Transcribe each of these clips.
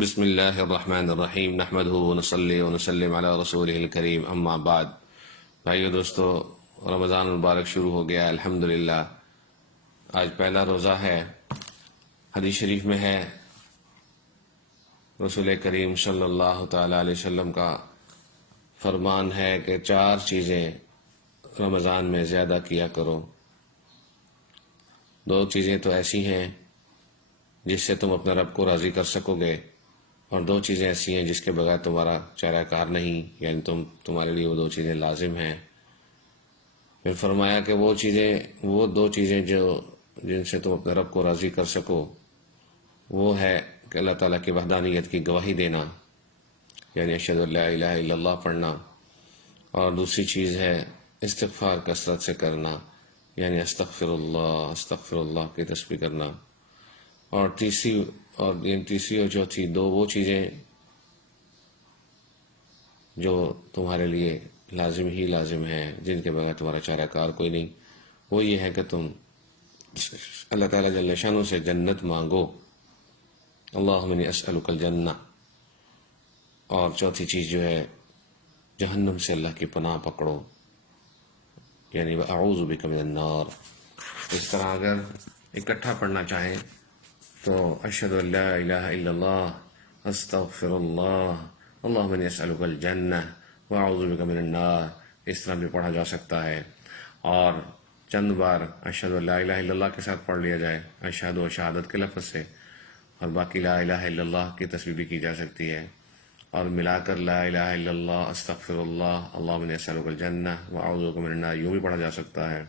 بسم اللہ الرحمن الرحیم نحمدہ ونصلی ونسلم علی رسولہ الکریم اما بعد۔ بھائیو دوستو، رمضان المبارک شروع ہو گیا الحمدللہ۔ آج پہلا روزہ ہے۔ حدیث شریف میں ہے رسول کریم صلی اللہ تعالی علیہ وسلم کا فرمان ہے کہ 4 چیزیں رمضان میں زیادہ کیا کرو۔ 2 چیزیں تو ایسی ہیں جس سے تم اپنے رب کو راضی کر سکو گے، اور 2 چیزیں ایسی ہیں جس کے بغیر تمہارا چارہ کار نہیں، یعنی تمہارے لیے وہ 2 چیزیں لازم ہیں۔ پھر فرمایا کہ وہ 2 چیزیں جن سے تم اپنے رب کو راضی کر سکو، وہ ہے کہ اللہ تعالیٰ کی وحدانیت کی گواہی دینا، یعنی اشہد ان لا الہ الا اللہ پڑھنا، اور دوسری چیز ہے استغفار کثرت سے کرنا، یعنی استغفر اللہ کی تسبیح کرنا، اور تیسری اور چوتھی 2 وہ چیزیں جو تمہارے لیے لازم ہیں، جن کے بغیر تمہارا چارہ کار کوئی نہیں۔ وہ یہ ہے کہ تم اللہ تعالیٰ جل شانہ سے جنت مانگو، اللہم انی اسألک الجنہ، اور چوتھی چیز جو ہے جہنم سے اللہ کی پناہ پکڑو، یعنی اعوذ بک من النار۔ اس طرح اگر اکٹھا پڑھنا چاہیں تو اشہد ان لا الہ الا اللہ، استغفر اللہ، اللہم انی اسألک الجنہ واعوذ بک من النار، اس طرح بھی پڑھا جا سکتا ہے۔ اور چند بار اشہد ان لا الہ الا اللہ کے ساتھ پڑھ لیا جائے، اشہد و شہادت کے لفظ سے، اور باقی لا الہ الا اللہ کی تسبیح بھی کی جا سکتی ہے، اور ملا کر لا الہ الا اللہ، استغفر اللہ، اللہم انی اسألک الجنہ واعوذ بک من النار یوں بھی پڑھا جا سکتا ہے،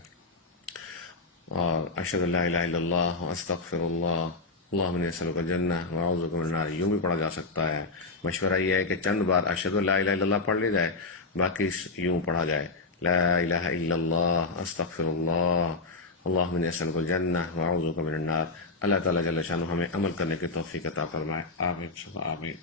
اور اشہد ان لا الہ الا اللہ، استغفر اللہ، اللہم انی اسألک الجنہ واعوذ بک من النار یوں بھی پڑھا جا سکتا ہے۔ مشورہ یہ ہے کہ چند بار اشہد ان لا الہ الا اللہ پڑھ لی جائے، باقی یوں پڑھا جائے لا الہ الا اللہ، استغفر اللہ، اللہم انی اسألک الجنہ واعوذ بک من النار۔ اللہ تعالیٰ جل شانہ ہمیں عمل کرنے کی توفیق عطا فرمائے، آمین ثم آمین۔